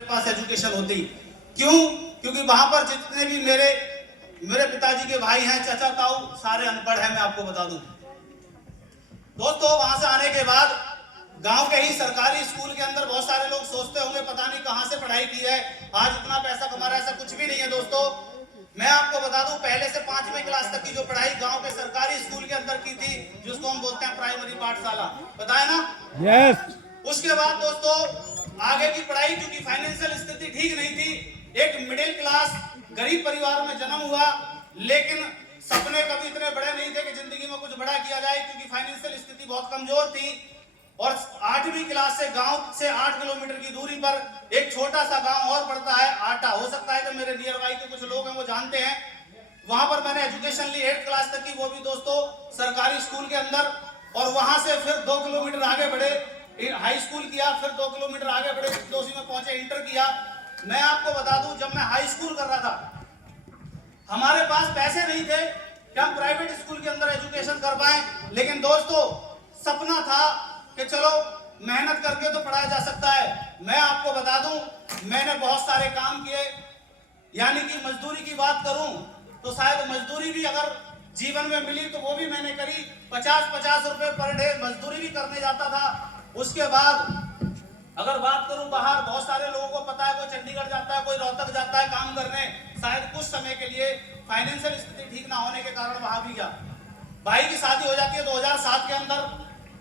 पास education होती। क्यों? क्योंकि वहां पर जितने भी मेरे पिताजी के भाई हैं, चाचा ताऊ, सारे अनपढ़ हैं। मैं आपको बता दूं दोस्तों, वहां से आने के बाद गांव के ही सरकारी स्कूल के अंदर बहुत सारे लोग सोचते होंगे पता नहीं कहां से पढ़ाई की है, आज इतना पैसा कमा रहा है। ऐसा कुछ भी नहीं है दोस्तों। मैं आपको बता दूं, पहले से 5वीं क्लास तक की जो पढ़ाई गांव के सरकारी स्कूल के अंदर की थी, जिसको हम बोलते हैं प्राइमरी पाठशाला, पता है ना? यस। उसके बाद दोस्तों आगे की पढ़ाई, क्योंकि फाइनेंशियल स्थिति ठीक नहीं थी, एक मिडिल क्लास गरीब परिवार में जन्म हुआ, लेकिन सपने कभी इतने बड़े नहीं थे कि जिंदगी में कुछ बड़ा किया जाए, क्योंकि फाइनेंशियल स्थिति बहुत कमजोर थी। और 8वीं क्लास से गांव से 8 किलोमीटर की दूरी पर एक छोटा सा गांव और पड़ता है आटा, हो सकता है कि मेरे नियर बाई के कुछ लोग हैं वो जानते हैं। वहां पर मैंने एजुकेशन ली 8th क्लास तक की, वो भी दोस्तों सरकारी स्कूल के अंदर। और वहां से फिर 2 किलोमीटर आगे बढ़े, हाई स्कूल किया, फिर 2 किलोमीटर आगे बढ़े दोषी में पहुंचे, इंटर किया। मैं आपको बता दूं, जब मैं हाई स्कूल कर रहा था, हमारे पास पैसे नहीं थे कि हम प्राइवेट स्कूल के अंदर एजुकेशन कर पाए, लेकिन दोस्तों सपना था कि चलो मेहनत करके तो पढ़ाया जा सकता है। मैं आपको बता दूं, मैंने बहुत सारे काम किए, यानी कि मजदूरी की बात करूं तो शायद मजदूरी भी अगर जीवन में मिली तो वो भी मैंने करी। 50-50 रुपए पर डे मजदूरी भी करने जाता था। उसके बाद अगर बात करूं बाहर, बहुत सारे लोगों को पता है, कोई चंडीगढ़ जाता है, कोई रोहतक जाता है काम करने, शायद कुछ समय के लिए फाइनेंशियल स्थिति ठीक ना होने के कारण वहां भी गया। भाई की शादी हो जाती है 2007 के अंदर,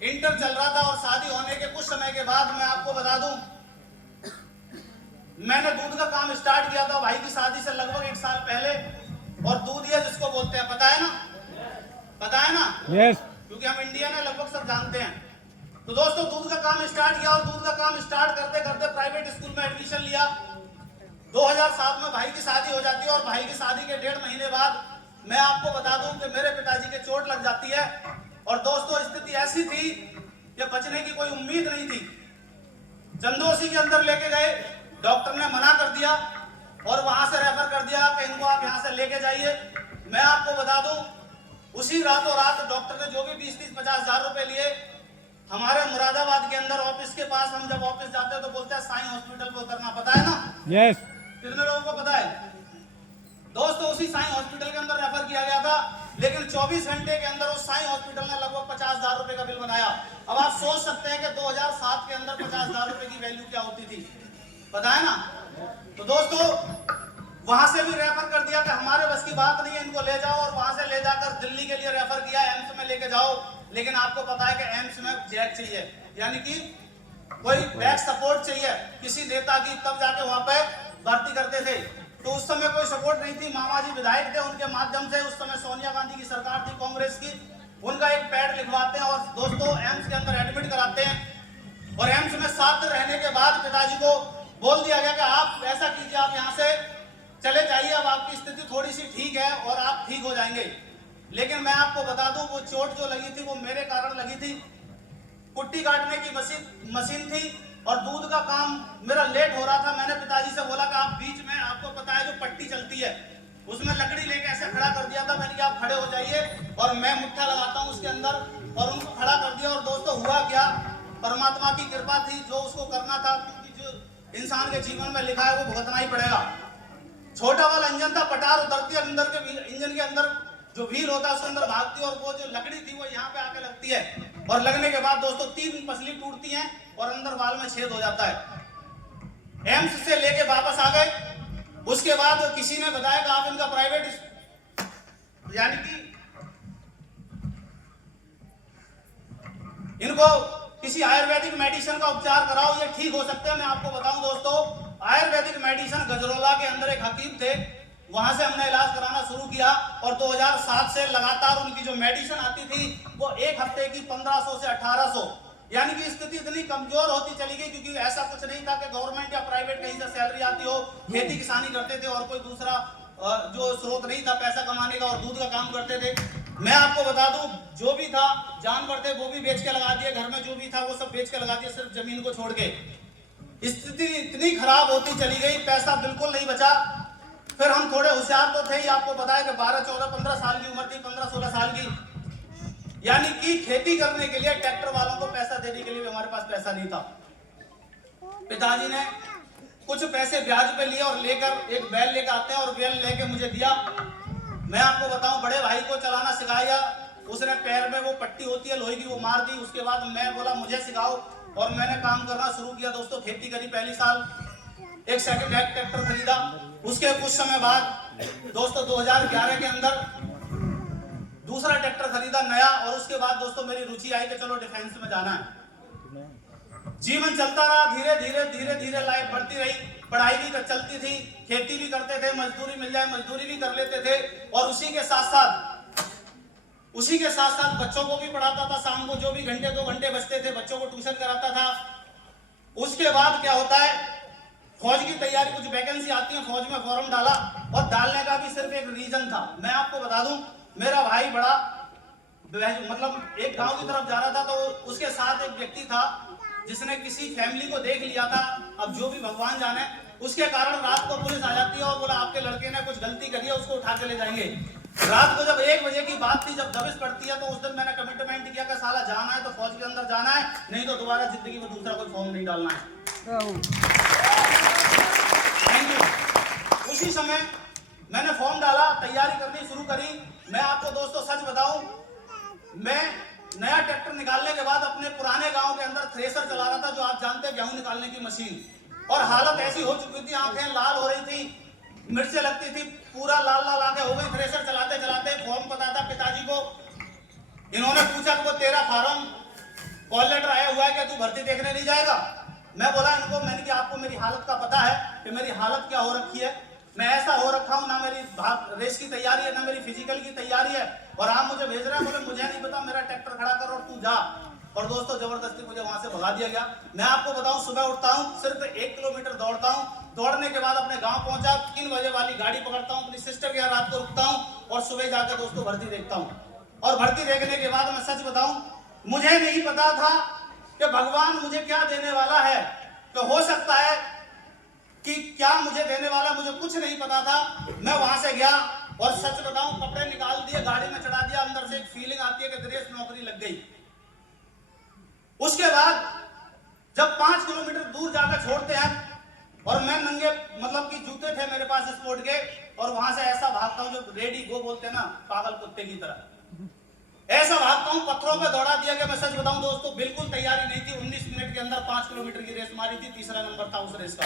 इंटर चल रहा था, और शादी होने के कुछ समय के बाद मैं आपको बता दूं, मैंने दूध का काम स्टार्ट किया था भाई की शादी से लगभग 1 साल पहले। और दूध ये जिसको बोलते हैं, पता है ना? पता है ना? यस। क्योंकि हम इंडियन है, लगभग सब जानते हैं। तो दोस्तों दूध का काम स्टार्ट किया, और दूध का काम स्टार्ट करते करते प्राइवेट स्कूल में एडमिशन लिया। 2007 में भाई की शादी हो जाती है, और भाई की शादी के 1.5 महीने बाद मैं आपको बता दूं कि मेरे पिताजी के चोट लग जाती है। और दोस्तों स्थिति ऐसी थी कि बचने की कोई उम्मीद नहीं थी। चंदोसी के अंदर लेके गए, डॉक्टर ने मना कर दिया और वहां से रेफर कर दिया कि इनको आप यहां से लेके जाइए। मैं आपको बता दूं, उसी रातों रात डॉक्टर ने जो भी 20-30-50 हजार रुपए लिए, हमारे मुरादाबाद के अंदर ऑफिस के पास, हम जब ऑफिस जाते हैं तो बोलते हैं साईं हॉस्पिटल पे उतरना, पता है ना? यस। कितने लोगों को पता है? दोस्तों उसी साईं हॉस्पिटल के अंदर रेफर किया गया था, लेकिन 24 घंटे के अंदर उस साईं हॉस्पिटल ने लगभग 50,000 रुपए का बिल बनाया। अब आप सोच सकते हैं कि 2007 के अंदर 50,000 रुपए की वैल्यू क्या होती थी, पता है ना? तो दोस्तों वहां से भी रेफर कर दिया कि हमारे बस की बात नहीं है, इनको ले जाओ, और वहां से ले जाकर दिल्ली के लिए रेफर किया, एम्स में लेके जाओ। लेकिन आपको पता है कि एम्स में जैक चाहिए, यानी कि कोई बैक सपोर्ट चाहिए किसी नेता की, तब जाके वहां पे भर्ती करते थे। तो उस समय कोई सपोर्ट नहीं थी। मामा जी विधायक थे, उनके माध्यम से, उस समय सोनिया गांधी की सरकार थी कांग्रेस की, उनका एक पैड लिखवाते हैं और दोस्तों एम्स के अंदर एडमिट कराते हैं। और एम्स में 7 दिन रहने के बाद पिताजी को बोल दिया गया कि आप ऐसा कीजिए, आप यहाँ से चले जाइए, अब आपकी स्थिति थोड़ी सी ठीक है और आप ठीक हो जाएंगे। लेकिन मैं आपको बता दूं, वो चोट जो लगी थी वो मेरे कारण लगी थी। कुट्टी काटने की मशीन थी और दूध का काम मेरा लेट हो रहा था। मैंने पिताजी से बोला कि आप बीच में, आपको पता है जो पट्टी चलती है उसमें लकड़ी लेके ऐसे खड़ा कर दिया था। मैंने कहा आप खड़े हो जाइए और मैं मुट्ठा लगाता हूँ उसके अंदर, और उनको खड़ा कर दिया। और दोस्तों हुआ क्या, परमात्मा की कृपा थी, जो उसको करना था, क्योंकि जो इंसान के जीवन में लिखा है वो भुगतना ही पड़ेगा। छोटा वाला इंजन था, पटार उतरती है, अंदर के इंजन के अंदर जो व्हील होता है उसके अंदर भागती है, और वो जो लकड़ी थी वो यहाँ पे आके लगती है, और लगने के बाद दोस्तों 3 पसली टूटती हैं और अंदर वाल में छेद हो जाता है। एम्स से लेके वापस आ गए। उसके बाद किसी ने बताया कि आप इनका प्राइवेट, यानी कि इनको किसी आयुर्वेदिक मेडिसिन का उपचार कराओ, ये ठीक हो सकते हैं। मैं आपको बताऊं दोस्तों, आयुर्वेदिक मेडिसिन गजरोला के अंदर एक हकीम थे, वहां से हमने इलाज कराना शुरू किया, और 2007 से लगातार उनकी जो मेडिसिन आती थी वो एक हफ्ते की 1500 से 1800, यानी कि स्थिति इतनी कमजोर होती चली गई, क्योंकि ऐसा कुछ नहीं था कि गवर्नमेंट या प्राइवेट कहीं से सैलरी आती हो। खेती किसानी करते थे और कोई दूसरा जो स्रोत नहीं था पैसा कमाने का, और दूध का काम करते थे। मैं आपको बता दूं, जो भी था, जानवर थे वो भी बेच के लगा दिए, घर में जो भी था वो सब बेच के लगा दिया, सिर्फ जमीन को छोड़ के। स्थिति इतनी खराब होती चली गई, पैसा बिल्कुल नहीं बचा। फिर हम थोड़े होशियार तो थे ही, आपको पता है कि 12, 14, 15 साल की उम्र थी, 15, 16 साल की, यानी कि खेती करने के लिए ट्रैक्टर वालों को पैसा देने के लिए भी हमारे पास पैसा नहीं था। पिताजी ने कुछ पैसे ब्याज पे लिए और लेकर एक बैल लेकर आते हैं और बैल लेके मुझे दिया। मैं आपको बताऊं, बड़े भाई को चलाना सिखाया, उसने पैर में वो पट्टी होती है लोहे की, वो मार दी। उसके बाद मैं बोला मुझे सिखाओ और मैंने काम करना शुरू किया दोस्तों। खेती करी पहली साल, एक सेकंड हैंड ट्रैक्टर खरीदा। उसके कुछ समय बाद दोस्तों 2011 के अंदर दूसरा ट्रैक्टर खरीदा नया। और उसके बाद दोस्तों मेरी रुचि आई कि चलो डिफेंस में जाना है। जीवन चलता रहा, धीरे धीरे धीरे धीरे लाइफ बढ़ती रही। पढ़ाई भी चलती थी, खेती भी करते थे, मजदूरी मिल जाए मजदूरी भी कर लेते थे। और उसी के साथ साथ बच्चों को भी पढ़ाता था। शाम को जो भी घंटे 2 घंटे बचते थे बच्चों को ट्यूशन कराता था। उसके बाद क्या होता है, फौज की तैयारी, कुछ वैकेंसी आती है, फौज में फॉर्म डाला। और डालने का भी सिर्फ एक रीजन था, मैं आपको बता दूं, मेरा भाई बड़ा मतलब एक गांव की तरफ जा रहा था, तो उसके साथ एक व्यक्ति था जिसने किसी फैमिली को देख लिया था। अब जो भी भगवान जाने, उसके कारण रात को पुलिस आ जाती है और बोला आपके लड़के ने कुछ गलती करी है, उसको उठा के ले जाएंगे। रात को जब 1 बजे की बात थी, जब दबिश पड़ती है, तो उस दिन मैंने कमिटमेंट किया कि साला जाना है तो फौज के अंदर जाना है, नहीं तो दोबारा जिंदगी में दूसरा कोई फॉर्म नहीं डालना है। Thank you. उसी समय मैंने फॉर्म डाला, तैयारी करनी शुरू करी। मैं आपको दोस्तों सच बताऊं, मैं नया ट्रैक्टर निकालने के बाद अपने पुराने गांव के अंदर थ्रेसर चला रहा था, जो आप जानते हैं गेहूं निकालने की मशीन। और हालत ऐसी हो चुकी थी, आंखें लाल हो रही थी, मिर्चें लगती थी, पूरा लाल लाल आंखें हो गई। थ्रेसर चलाते चलाते फॉर्म पता था पिताजी को। इन्होंने पूछा कि वो तेरा फार्म कॉल लेटर आया हुआ है क्या, तू भर्ती देखने नहीं जाएगा? मैं बोला इनको, मैंने कि आपको मेरी हालत का पता है कि मेरी हालत क्या हो रखी है। मैं ऐसा हो रखा हूं, ना मेरी रेस की तैयारी है, ना मेरी फिजिकल की तैयारी है, और आप मुझे भेज रहे हैं। बोले मुझे नहीं पता, मेरा ट्रैक्टर खड़ा कर और तू जा। और दोस्तों जबरदस्ती मुझे वहां से भगा दिया गया। मैं आपको बताऊं, सुबह उठता हूं, सिर्फ 1 किलोमीटर दौड़ता हूं। दौड़ने के बाद अपने गांव पहुंचा, 3 बजे वाली गाड़ी पकड़ता हूं, अपनी सिस्टर के यहाँ रात को रुकता हूं और सुबह जाकर दोस्तों भर्ती देखता हूं। और भर्ती देखने के बाद मैं सच बताऊं, मुझे नहीं पता था कि भगवान मुझे क्या देने वाला है। तो हो सकता है कि क्या मुझे देने वाला, मुझे कुछ नहीं पता था। मैं वहां से गया और सच बताऊं, कपड़े निकाल दिए, गाड़ी में चढ़ा दिया। अंदर से एक फीलिंग आती है कि दिनेश नौकरी लग गई। उसके बाद जब 5 किलोमीटर दूर जाकर छोड़ते हैं, और मैं नंगे मतलब कि जूते थे मेरे पास स्पोर्ट के, और वहां से ऐसा भागता हूं, जो रेडी गो बोलते हैं ना, पागल कुत्ते की तरह ऐसा भागता हूं। पत्थरों पे दौड़ा दिया गया। मैं सच बताऊं दोस्तों, बिल्कुल तैयारी नहीं थी। 19 मिनट के अंदर 5 किलोमीटर की रेस मारी थी, तीसरा नंबर था उस रेस का।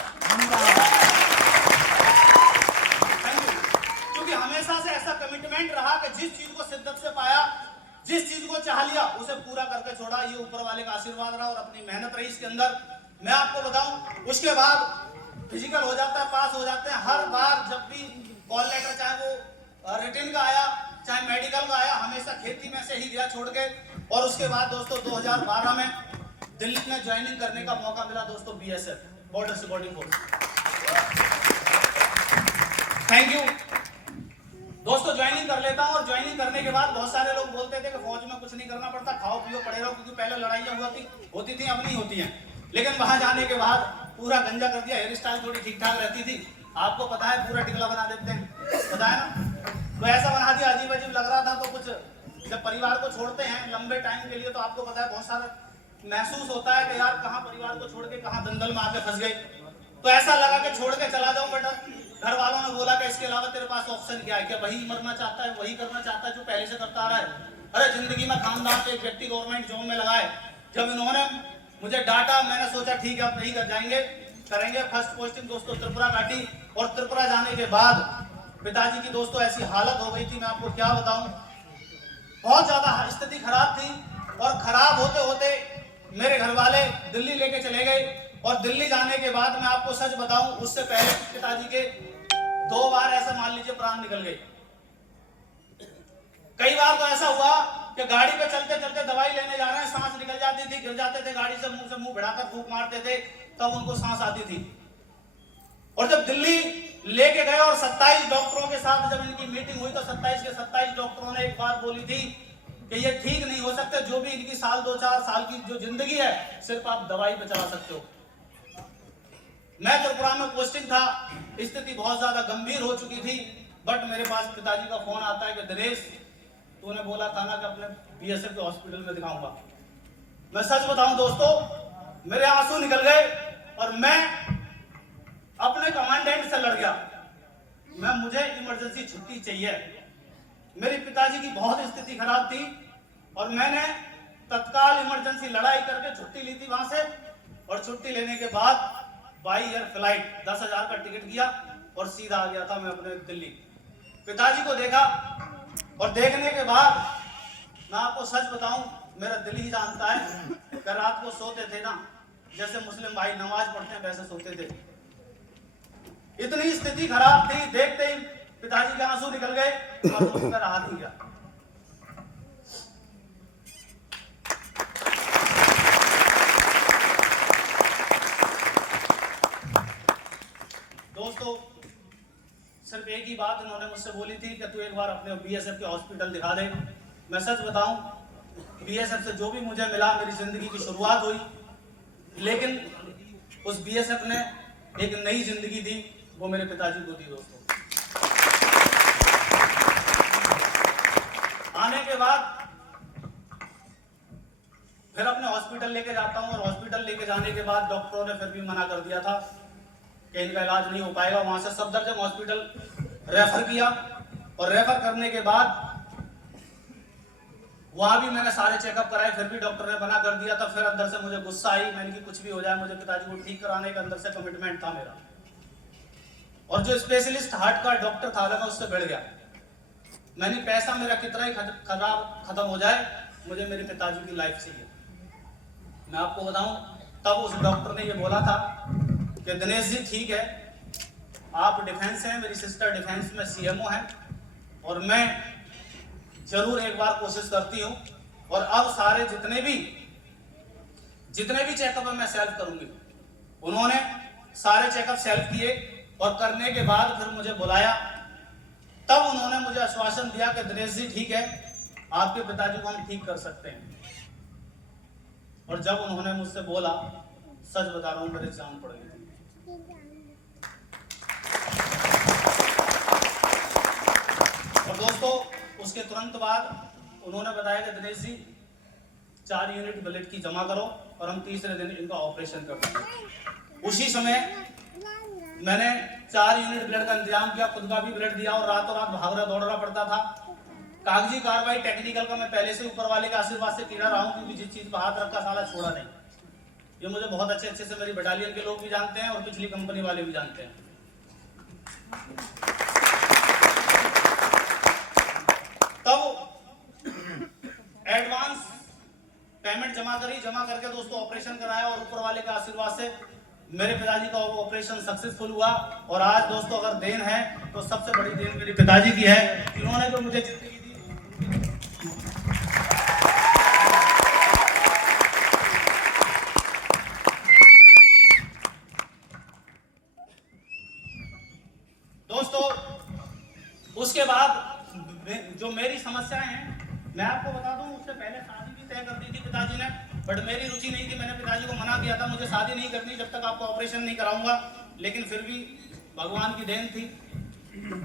क्योंकि हमेशा से ऐसा कमिटमेंट रहा कि जिस चीज को शिद्दत से पाया, जिस चीज को चाह लिया, उसे पूरा करके छोड़ा। ये ऊपर वाले का आशीर्वाद रहा और अपनी मेहनत रही इसके अंदर। मैं आपको बताऊं, उसके बाद फिजिकल हो जाता है, पास हो जाते हैं। हर बार जब भी कॉल लेटर, चाहे वो रिटन का आया चाहे मेडिकल का आया, हमेशा खेती में से ही गया छोड़ के। और उसके बाद दोस्तों 2012 में दिल्ली में ज्वाइनिंग करने का मौका मिला दोस्तों, BSF, border security force. Thank you दोस्तों। ज्वाइनिंग कर लेता हूं, और ज्वाइनिंग करने के बाद बहुत सारे लोग बोलते थे कि फौज में कुछ नहीं करना पड़ता, खाओ पियो पड़े रहो, क्योंकि पहले लड़ाइयां होती थी, अब नहीं होती हैं। लेकिन वहां जाने के बाद पूरा गंजा कर दिया। हेयर स्टाइल थोड़ी ठीक ठाक रहती थी, आपको पता है, पूरा टिकला बना देते हैं, पता है ना। तो ऐसा बना दिया, अजीब अजीब लग रहा था। तो कुछ जब परिवार को छोड़ते हैं लंबे टाइम के लिए, तो आपको पता है बहुत सारा महसूस होता है कि यार कहाँ परिवार को छोड़ के कहाँ दंगल में आके फंस गए। तो ऐसा लगा कि छोड़ के चला जाऊं, बट घर वालों ने बोला कि इसके अलावा तेरे पास ऑप्शन क्या है, क्या वही मरना चाहता है, वही करना चाहता है जो पहले से करता आ रहा है। अरे जिंदगी में खानदान पे एक व्यक्ति गवर्नमेंट जॉब में लगाए। जब इन्होंने मुझे डांटा, मैंने सोचा ठीक है अब नहीं कर जाएंगे, करेंगे। फर्स्ट पोस्टिंग दोस्तों त्रिपुरा काटी, और त्रिपुरा जाने के बाद पिताजी की दोस्तों ऐसी हालत हो गई थी, मैं आपको क्या बताऊं, बहुत ज्यादा स्थिति खराब थी। और खराब होते होते मेरे घर वाले दिल्ली लेके चले गए। और दिल्ली जाने के बाद मैं आपको सच बताऊं, उससे पहले पिताजी के 2 बार ऐसा मान लीजिए प्राण निकल गए। कई बार तो ऐसा हुआ कि गाड़ी पे चलते चलते दवाई लेने जा रहे हैं, सांस निकल जाती थी, गिर जाते थे गाड़ी से मुंह भिड़ाकर फूंक मारते थे, तब उनको सांस आती थी। और जब दिल्ली लेके गए और 27 डॉक्टरों के साथ जब इनकी मीटिंग हुई, तो 27 के 27 डॉक्टरों ने एक बात बोली थी कि ये ठीक नहीं हो सकते, जो भी इनकी 2-4 साल की जो जिंदगी है, सिर्फ आप दवाई पे चला सकते हो। मैं त्रिपुरा में पोस्टिंग था, स्थिति बहुत ज्यादा गंभीर हो चुकी थी। बट मेरे पास पिताजी का फोन आता है कि दिनेश, तूने बोला था ना कि अपने BSF के हॉस्पिटल में दिखाऊंगा। मैं सच बताऊं दोस्तों, मेरे आंसू निकल गए। और मैं अपने कमांडेंट से लड़ गया, मुझे इमरजेंसी छुट्टी चाहिए। मेरे पिताजी की बहुत स्थिति खराब थी और मैंने तत्काल इमरजेंसी लड़ाई करके छुट्टी ली थी वहां से। और छुट्टी लेने के बाद बाई एयर फ्लाइट 10,000 का टिकट किया और सीधा आ गया था मैं अपने दिल्ली। पिताजी को देखा और देखने के बाद मैं आपको सच बताऊं, मेरा दिल ही जानता है कि रात को सोते थे ना, जैसे मुस्लिम भाई नमाज पढ़ते हैं वैसे सोते थे। इतनी स्थिति खराब थी, देखते ही पिताजी के आंसू निकल गए और उसका रहा नहीं गया। दोस्तों, सिर्फ एक ही बात उन्होंने मुझसे बोली थी कि तू एक बार अपने बीएसएफ के हॉस्पिटल दिखा दे। मैं सच बताऊं, बीएसएफ से जो भी मुझे मिला, मेरी जिंदगी की शुरुआत हुई, लेकिन उस बीएसएफ ने एक नई जिंदगी दी, वो मेरे पिताजी को दी। दोस्तों, आने के बाद फिर अपने हॉस्पिटल लेके जाता हूं और हॉस्पिटल लेके जाने के बाद डॉक्टरों ने फिर भी मना कर दिया था कि इनका इलाज नहीं हो पाएगा। वहां से सफदरजंग हॉस्पिटल रेफर किया और रेफर करने के बाद वहां भी मैंने सारे चेकअप कराए, फिर भी डॉक्टर ने मना कर दिया था। फिर अंदर से मुझे गुस्सा आई, मैंने कि कुछ भी हो जाए, मुझे पिताजी को ठीक कराने का अंदर से कमिटमेंट था मेरा। और जो स्पेशलिस्ट हार्ट का डॉक्टर था मैं उससे भिड़ गया। मैंने पैसा मेरा कितना ही खत्म हो जाए, मुझे मेरे पिताजी की लाइफ चाहिए। मैं आपको बताऊं, तब उस डॉक्टर ने ये बोला था कि दिनेश जी ठीक है, आप डिफेंस हैं, मेरी सिस्टर डिफेंस में सीएमओ है और मैं जरूर एक बार कोशिश करती हूँ। और अब सारे जितने भी चेकअप है मैं सेल्फ करूंगी। उन्होंने सारे चेकअप सेल्फ किए और करने के बाद फिर मुझे बुलाया। तब उन्होंने मुझे आश्वासन दिया कि दिनेश जी ठीक है, आपके पिताजी को हम ठीक कर सकते हैं। और जब उन्होंने मुझसे बोला, सच बता रहा हूं, मेरी जान पड़ गई। और दोस्तों, उसके तुरंत बाद उन्होंने बताया कि दिनेश जी 4 यूनिट ब्लड की जमा करो और हम तीसरे दिन इनका ऑपरेशन कर देंगे। उसी समय मैंने 4 यूनिट ब्लड का इंतजाम किया, खुद का भी ब्लड दिया और रातों रात भागना दौड़ना पड़ता था। कागजी कार्रवाई टेक्निकल का मैं पहले से ऊपर वाले के आशीर्वाद से किया रहा हूं, क्योंकि जिस चीज पर हाथ रखा साला छोड़ा नहीं। ये मुझे बहुत अच्छे से मेरी बटालियन के लोग भी जानते हैं और पिछली कंपनी वाले भी जानते हैं। तब एडवांस पेमेंट जमा करके दोस्तों ऑपरेशन कराया और ऊपर वाले के आशीर्वाद से मेरे पिताजी का ऑपरेशन सक्सेसफुल हुआ। और आज दोस्तों अगर देन है तो सबसे बड़ी देन मेरे पिताजी की है, इन्होंने जो मुझे जिंदगी दी। दोस्तों, उसके बाद जो मेरी समस्याएं हैं मैं आपको बता दूं, उससे पहले शादी भी तय कर दी थी पिताजी ने, बट मेरी रुचि नहीं थी। मैंने पिताजी को मना किया था, मुझे शादी नहीं करनी जब तक आपको ऑपरेशन नहीं कराऊंगा। लेकिन फिर भी भगवान की देन थी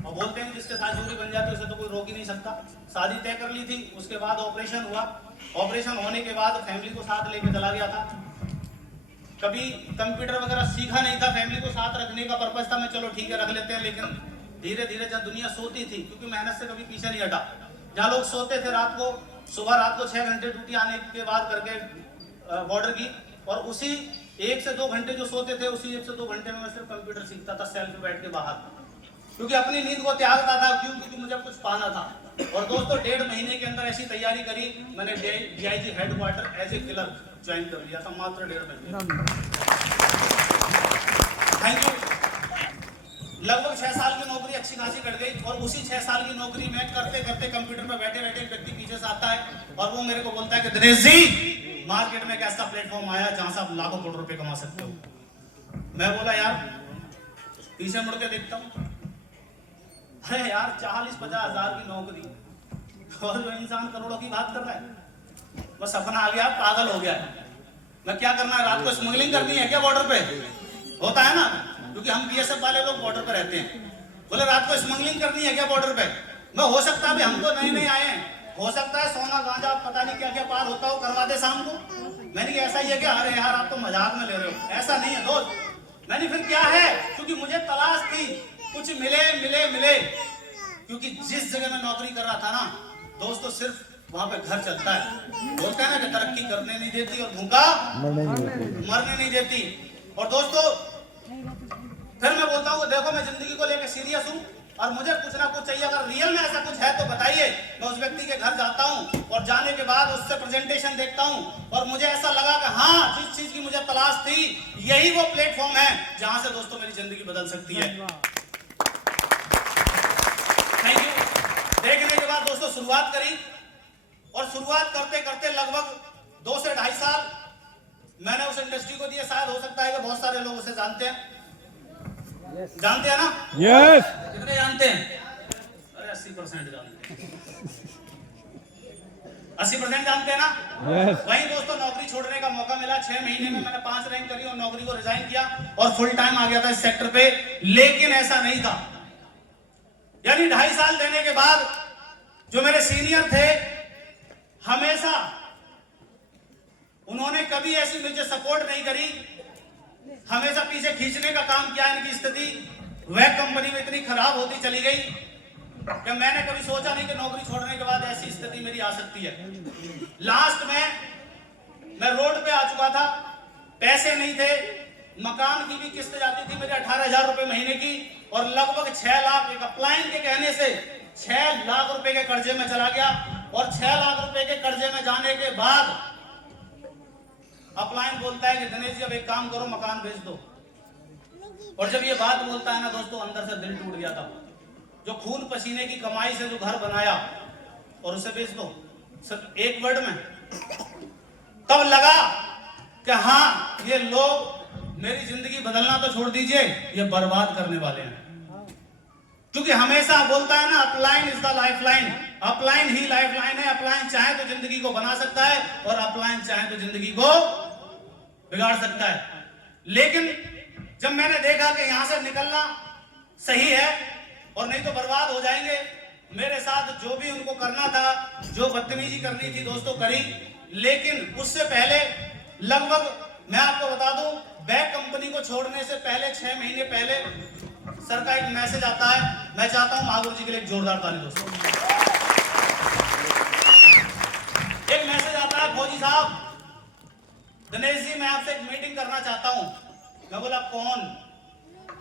और बोलते हैं जिसके साथ जोड़ी बन जाती है उसे तो कोई रोक ही नहीं सकता। शादी तय कर ली थी, उसके बाद ऑपरेशन हुआ। ऑपरेशन होने के बाद फैमिली को साथ लेके चला गया था। कभी कंप्यूटर वगैरह सीखा नहीं था, फैमिली को साथ रखने का पर्पज था, मैं चलो ठीक है रख लेते हैं। लेकिन धीरे धीरे जब दुनिया सोती थी, क्योंकि मेहनत से कभी पीछे नहीं हटा, जहाँ लोग सोते थे रात को, सुबह रात को 6 घंटे ड्यूटी आने के बाद करके बॉर्डर की, और उसी 1 से 2 घंटे जो सोते थे, उसी 1 से 2 घंटे में मैं सिर्फ कंप्यूटर सीखता था सेल्फ पे बैठ के बाहर, क्योंकि अपनी नींद को त्यागता था। क्यों? क्योंकि मुझे कुछ पाना था। और दोस्तों 1.5 महीने के अंदर ऐसी तैयारी करी, मैंने DIG headquarter as a clerk join कर लिया था, मात्र 1.5 महीने। Thank you. लगभग 6 साल की नौकरी अच्छी खासी कट गई और उसी 6 साल की नौकरी में करते करते कंप्यूटर पर बैठे बैठे एक व्यक्ति पीछे से आता है और वो मेरे को बोलता है कि दिनेश जी, मार्केट में एक ऐसा प्लेटफॉर्म आया जहां से आप लाखों करोड़ रुपए कमा सकते हो। मैं बोला यार, पीछे मुड़ के देखता हूँ, अरे यार 40-50 हजार की नौकरी और जो इंसान करोड़ों की बात कर रहा है, बस सपना आ गया, पागल हो गया है। मैं क्या करना है, रात को स्मगलिंग करनी है क्या बॉर्डर पे? होता है ना, क्योंकि हम BSF वाले लोग बॉर्डर पे रहते हैं। बोले रात को स्मगलिंग करनी है क्या बॉर्डर पे? मैं हो सकता है, हम तो नए आए हैं, हो सकता है सोना गांजा पता नहीं क्या क्या पार होता हो, करवा दे शाम को। मैंने कहा ऐसा ही है क्या? अरे यार आप तो मजाक में ले रहे हो, ऐसा नहीं है दोस्त। मैंने फिर क्या है, क्योंकि मुझे तलाश थी कुछ मिले मिले मिले, क्योंकि जिस जगह मैं नौकरी कर रहा था ना दोस्तों, सिर्फ वहां पे घर चलता है। बोलते हैं ना कि तरक्की करने नहीं देती और भूखा मरने नहीं देती। और दोस्तों फिर मैं बोलता हूँ देखो मैं जिंदगी को लेकर सीरियस हूँ और मुझे कुछ ना कुछ चाहिए। अगर रियल में ऐसा कुछ है तो बताइए। मैं उस व्यक्ति के घर जाता हूँ और जाने के बाद उससे प्रेजेंटेशन देखता हूँ और मुझे ऐसा लगा कि हाँ, जिस चीज की मुझे तलाश थी यही वो प्लेटफॉर्म है जहां से दोस्तों मेरी जिंदगी बदल सकती है। Thank you. देखने के बाद दोस्तों शुरुआत करी और शुरुआत करते करते लगभग 2 से 2.5 साल मैंने उस इंडस्ट्री को दिया। शायद हो सकता है कि बहुत सारे लोग उसे जानते हैं। जानते हैं ना? यस। कितने जानते हैं? अरे 80% जानते हैं। 80% जानते हैं ना? यस। वहीं दोस्तों नौकरी छोड़ने का मौका मिला। 6 महीने में मैंने 5 रैंक करी और नौकरी को रिजाइन किया और फुल टाइम आ गया था इस सेक्टर पे। लेकिन ऐसा नहीं था, यानी 2.5 साल देने के बाद जो मेरे सीनियर थे हमेशा उन्होंने कभी ऐसी मुझे सपोर्ट नहीं करी, हमेशा पीछे खींचने का काम किया। इनकी स्थिति वह कंपनी में इतनी खराब होती चली गई कि मैंने कभी सोचा नहीं कि नौकरी छोड़ने के बाद ऐसी स्थिति मेरी आ सकती है। लास्ट में मैं रोड पे आ चुका था, पैसे नहीं थे, मकान की भी किस्त जाती थी मेरे 18,000 रुपए महीने की और लगभग 6 लाख एक अपलाइन के कहने से 6 लाख रुपए के कर्जे में चला गया। और 6 लाख रुपए के कर्जे में जाने के बाद अपलाइन बोलता है कि दिनेश जी अब एक काम करो, मकान बेच दो। और जब ये बात बोलता है ना दोस्तों, अंदर से दिल टूट गया था। जो खून पसीने की कमाई से जो घर बनाया और उसे बेच दो, सिर्फ एक वर्ड में। तब लगा कि हाँ, ये लोग मेरी जिंदगी बदलना तो छोड़ दीजिए, ये बर्बाद करने वाले हैं। क्योंकि हमेशा बोलता है ना, upline is the lifeline. Upline he lifeline है। अपलाइन चाहे तो जिंदगी को बना सकता है और अपलाइन चाहे तो जिंदगी को बिगाड़ सकता है। लेकिन जब मैंने देखा कि यहां से निकलना सही है और नहीं तो बर्बाद हो जाएंगे, मेरे साथ जो भी उनको करना था, जो बदतमीजी करनी थी दोस्तों करी। लेकिन उससे पहले लगभग मैं आपको बता दूं, बैग कंपनी को छोड़ने से पहले 6 महीने पहले सर का एक मैसेज आता है। मैं चाहता हूं महागुरु जी के लिए एक जोरदार ताली दोस्तों। एक मैसेज आता है, फौजी साहब, दिनेश जी मैं आपसे एक मीटिंग करना चाहता हूं। मैं बोला कौन?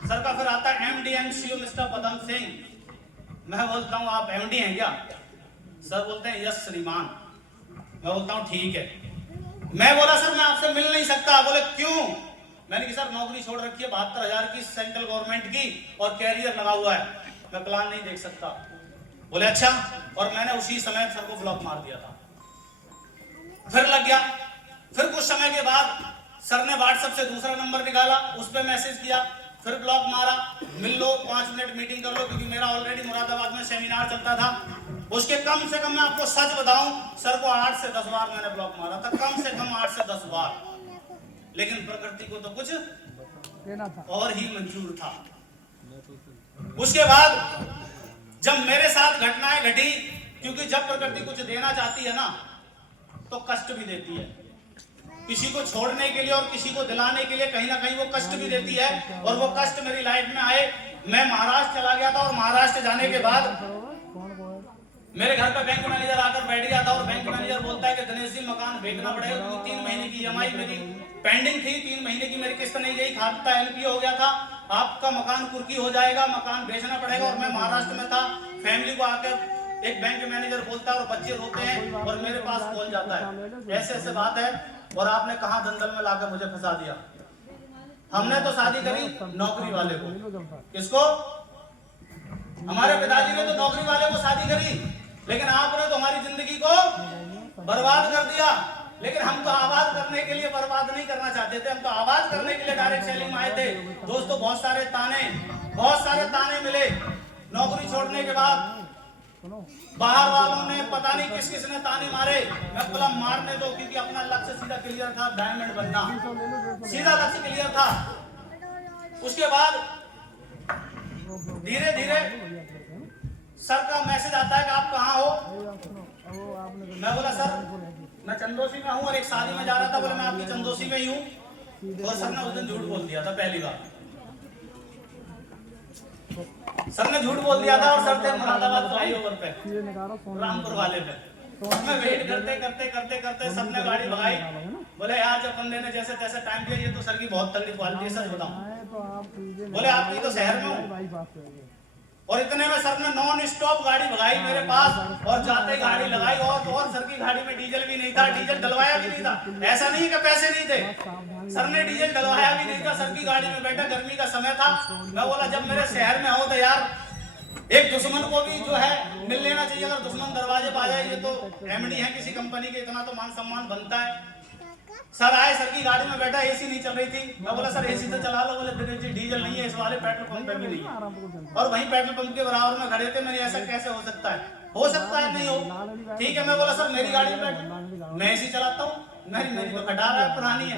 सर का फिर आता है MD and CEO mister Padam Singh. मैं बोलता हूं आप MD हैं क्या? सर बोलते हैं यस श्रीमान। मैं बोलता हूं ठीक है। मैं बोला सर मैं आपसे मिल नहीं सकता। बोले क्यों? मैंने कहा सर नौकरी छोड़ रखी है 72,000 की सेंट्रल गवर्नमेंट की और कैरियर लगा हुआ है, मैं प्लान नहीं देख सकता। बोले अच्छा। और मैंने उसी समय सर को ब्लॉक मार दिया था। फिर लग गया। फिर कुछ समय के बाद सर ने व्हाट्सएप से दूसरा नंबर निकाला, उस पर मैसेज किया, फिर ब्लॉक मारा, मिल लो 5 मिनट मीटिंग कर लो, क्योंकि मेरा ऑलरेडी मुरादाबाद में सेमिनार चलता था। उसके कम से कम मैं आपको सच बताऊं, सर को 8 से 10 बार मैंने ब्लॉक मारा था, कम से कम 8 से 10 बार। लेकिन प्रकृति को तो कुछ और ही मंजूर था। उसके बाद जब मेरे साथ घटनाएं घटी, क्योंकि जब प्रकृति कुछ देना चाहती है ना तो कष्ट भी देती है, किसी को छोड़ने के लिए और किसी को दिलाने के लिए कहीं ना कहीं वो कष्ट भी देती है। और वो कष्ट मेरी लाइफ में आए। मैं महाराष्ट्र चला गया था और महाराष्ट्र जाने के बाद मेरे घर पे बैंक मैनेजर आकर बैठ गया था और बैंक मैनेजर बोलता है कि दिनेश जी मकान बेचना पड़ेगा, क्योंकि 3 महीने की EMI मेरी पेंडिंग थी, 3 महीने की मेरी किस्त नहीं गई, खाता NPA हो गया था, आपका मकान कुर्की हो जाएगा, मकान बेचना पड़ेगा। और मैं महाराष्ट्र में था। फैमिली को आकर एक बैंक मैनेजर बोलता है और बच्चे रोते हैं और मेरे पास कॉल जाता है, ऐसे ऐसे बात है और आपने कहां दलदल में लाकर मुझे फंसा दिया। हमने तो शादी करी नौकरी वाले को। किसको? हमारे पिताजी ने तो नौकरी वाले को शादी करी, लेकिन आपने तो हमारी जिंदगी को बर्बाद कर दिया। लेकिन हम तो आबाद करने के लिए बर्बाद नहीं करना चाहते थे, हम तो आबाद करने के लिए डायरेक्ट सेलिंग में आए थे। दोस्तों बहुत सारे ताने मिले नौकरी छोड़ने के बाद। बाहर वालों ने पता नहीं किस किस ने ताने मारे। मैं बोला मारने दो, क्योंकि अपना लक्ष्य सीधा क्लियर था, डायमंड बनना, सीधा लक्ष्य क्लियर था। उसके बाद धीरे धीरे सर का मैसेज आता है कि आप कहाँ हो? मैं बोला सर मैं चंदोसी में हूँ और एक शादी में जा रहा था। बोले मैं आपकी चंदोसी में ही हूँ। और सर ने उस दिन झूठ बोल दिया था पहली बार। सर ने झूठ बोल दिया था और सर थे मुरादाबाद फ्लाईओवर पे रामपुर वाले पे। मैं वेट करते करते करते करते सर ने गाड़ी भगाई। बोले यार जब बंदे ने जैसे तैसे टाइम दिया, ये तो सर की बहुत तगड़ी क्वालिटी है, सच बताऊं। बोले आप भी तो शहर में हो। और इतने में सर ने नॉन स्टॉप गाड़ी भगाई मेरे पास और जाते ही गाड़ी लगाई। और सर की गाड़ी में डीजल भी नहीं था, डीजल डलवाया भी नहीं था। ऐसा नहीं कि पैसे नहीं थे, सर ने डीजल डलवाया भी नहीं था। सर की गाड़ी में बैठा, गर्मी का समय था। मैं बोला जब मेरे शहर में आओ तो यार एक दुश्मन को भी जो है मिल लेना चाहिए। अगर दुश्मन दरवाजे पे आ जाए, ये तो एमडी है किसी कंपनी के, इतना तो मान सम्मान बनता है। सर आए, सर की गाड़ी में बैठा, एसी नहीं चल रही थी। मैं बोला सर एसी तो चला लो। बोले दिनेश जी डीजल नहीं है इस वाले पेट्रोल पंप पे भी नहीं है। और वहीं पेट्रोल पंप के बराबर में खड़े थे। मैंने ऐसा कैसे हो सकता है? हो सकता है नहीं हो, ठीक है। मैं बोला सर मेरी गाड़ी में मैं एसी चलाता हूँ, मेरी तो खटारा है, पुरानी है।